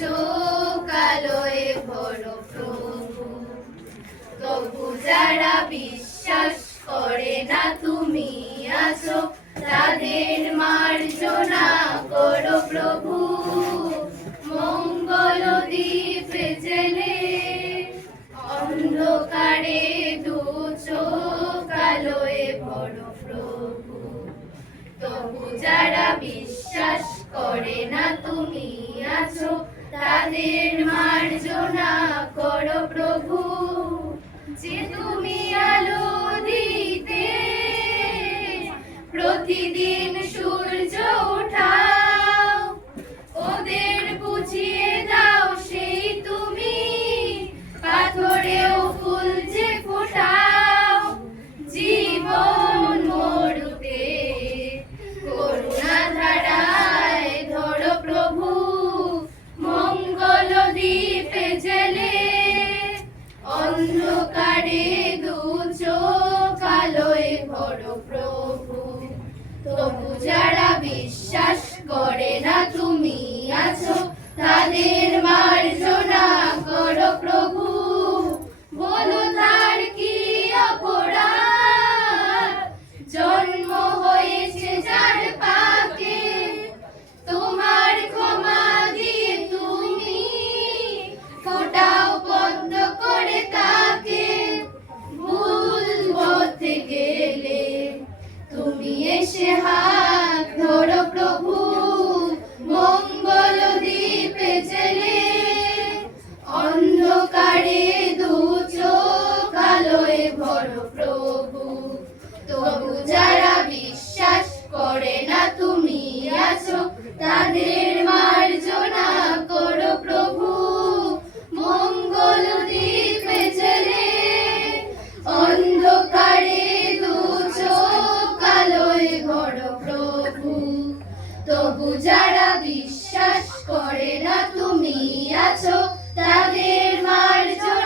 চোখ আলোয় ভরো প্রভু। তবু যারা বিশ্বাস করে না তুমি আছো, তাদের মার্জনা করো প্রভু। মঙ্গল দ্বীপ জেলে অন্ধকারে দু চোখ আলোয় ভরো প্রভু। তবু যারা বিশ্বাস করে না তুমি আছো, তাদের মার্জনা করো প্রভু। যে তুমি আলো দিতে প্রতিদিন সূর্য ওঠাও, ওদের বুঝিয়ে দাও সেই তুমি পাথরেও ফুল যে ফোটাও। জীবন মরুতে করুণা ধারায় ধরো প্রভু। মঙ্গল দ্বীপে জেলে অন্ধকারে দু চোখ আলোয় ভরো প্রভু। তবু যারা বিশ্বাস করে না তুমি আছো, তাদের মার্জনা করো প্রভু। বলো তার কি অপরাধ, জন্ম হয়েছে যার পাকে, তোমার ক্ষমা দিয়ে তুমি ফোটাও বন্ধ করে তাকে। ভুল পথে গেলে তুমি এসে হাত ধরো প্রভু। মঙ্গল দ্বীপে জেলে অন্ধকারে দু চোখ আলোয় ভরো প্রভু। তবু যারা বিশ্বাস করে না তুমি আছো, তাদের মার্জনা করো প্রভু। মঙ্গল দ্বীপে জেলে অন্ধকারে দু চোখ আলোয় ভরো প্রভু। তবু যারা বিশ্বাস করে না তুমি আছো, তাদের মার্জনা